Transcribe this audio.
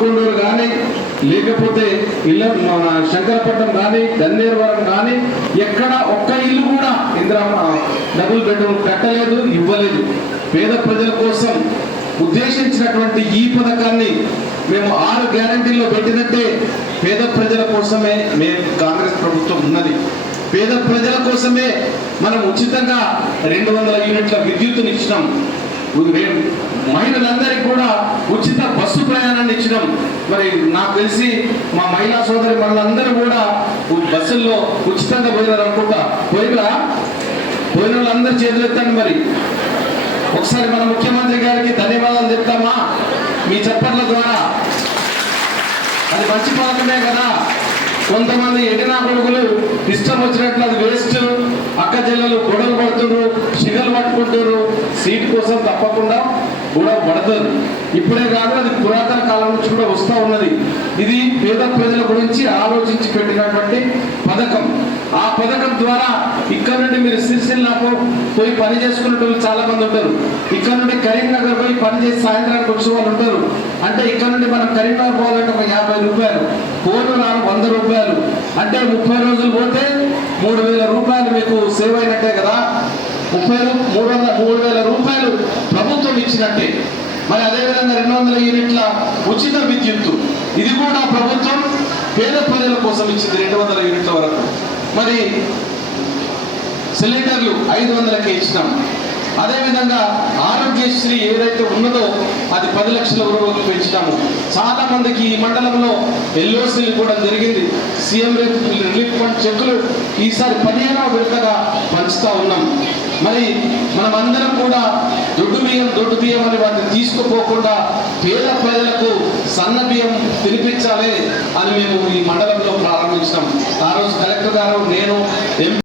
మానకొండూరు కానీ లేకపోతే ఇళ్ళ మన శంకరపట్నం కానీ గన్నేరువరం కానీ ఎక్కడ ఒక్క ఇల్లు కూడా ఇందిరా డబుల్ బెడ్రూమ్ కట్టలేదు ఇవ్వలేదు. పేద ప్రజల కోసం ఉద్దేశించినటువంటి ఈ పథకాన్ని మేము ఆరు గ్యారంటీల్లో పెట్టినట్టే పేద ప్రజల కోసమే మేము కాంగ్రెస్ ప్రభుత్వం ఉన్నది. పేద ప్రజల కోసమే మనం ఉచితంగా రెండు వందల యూనిట్ల విద్యుత్తుని ఇచ్చినాం మహిళలందరికీ కూడా ప్రయాణాన్ని ఇచ్చినాం. మరి నాకు తెలిసి మా మహిళా సోదరి వాళ్ళందరూ కూడా బస్సుల్లో ఉచితంగా పోయినారు అనుకుంటా. పోయిరా? పోయిన వాళ్ళందరూ చేతులు ఎత్తాను మరి. ఒకసారి మన ముఖ్యమంత్రి గారికి ధన్యవాదాలు చెప్తామా? మీ చప్పట్ల ద్వారా. అది మంచి పథకమే కదా. కొంతమంది ఎడినా కొడుకులు ఇష్టం వచ్చినట్లు అది వేస్ట్. అక్క జిల్లలు గొడవలు పడుతున్నారు షిగలు పట్టుకుంటారు సీట్ కోసం తప్పకుండా కూడా పడతారు. ఇప్పుడే కాదు అది పురాతన కాలం నుంచి కూడా వస్తూ ఉన్నది. ఇది పేద ప్రజల గురించి ఆలోచించి పెట్టినటువంటి పథకం. ఆ పథకం ద్వారా ఇక్కడ నుండి మీరు సిరిసిల్లాకు పోయి పని చేసుకునేటోళ్ళు చాలా మంది ఉంటారు. ఇక్కడ నుండి కరీంనగర్ పోయి పని చేసి సాయంత్రానికి వచ్చే వాళ్ళు ఉంటారు. అంటే ఇక్కడ నుండి మనం కరీంనగర్ పోవాలంటే ఒక యాభై రూపాయలు. ఫోన్ రాను వంద రూపాయలు అంటే ముప్పై రోజులు పోతే మూడు వేల రూపాయలు మీకు సేవ్ అయినట్టే కదా? ముప్పై మూడు వందల మూడు వేల రూపాయలు ప్రభుత్వం ఇచ్చినట్టే. మరి అదేవిధంగా రెండు వందల యూనిట్ల ఉచిత విద్యుత్తు. ఇది కూడా ప్రభుత్వం పేద ప్రజల కోసం ఇచ్చింది రెండు వందల యూనిట్ల వరకు. మరి సిలిండర్లు ఐదు వందలకే ఇచ్చినాం. అదేవిధంగా ఆరోగ్యశ్రీ ఏదైతే ఉన్నదో అది పది లక్షల వరకు పెంచినాము. చాలా మందికి ఈ మండలంలో ఎల్ఓసీలు కూడా జరిగింది. సీఎం రిలీఫ్ ఫండ్ చెక్కులు ఈసారి పదిహేనవ విడతగా పంచుతా ఉన్నాం. మరి మనం అందరం కూడా దొడ్డు బియ్యం దొడ్డు బియ్యం అని వాటిని తీసుకుపోకుండా పేద ప్రజలకు సన్న బియ్యం తినిపించాలి అని మేము ఈ మండలంలో ప్రారంభించినాం. ఆ రోజు కలెక్టర్ గారు నేను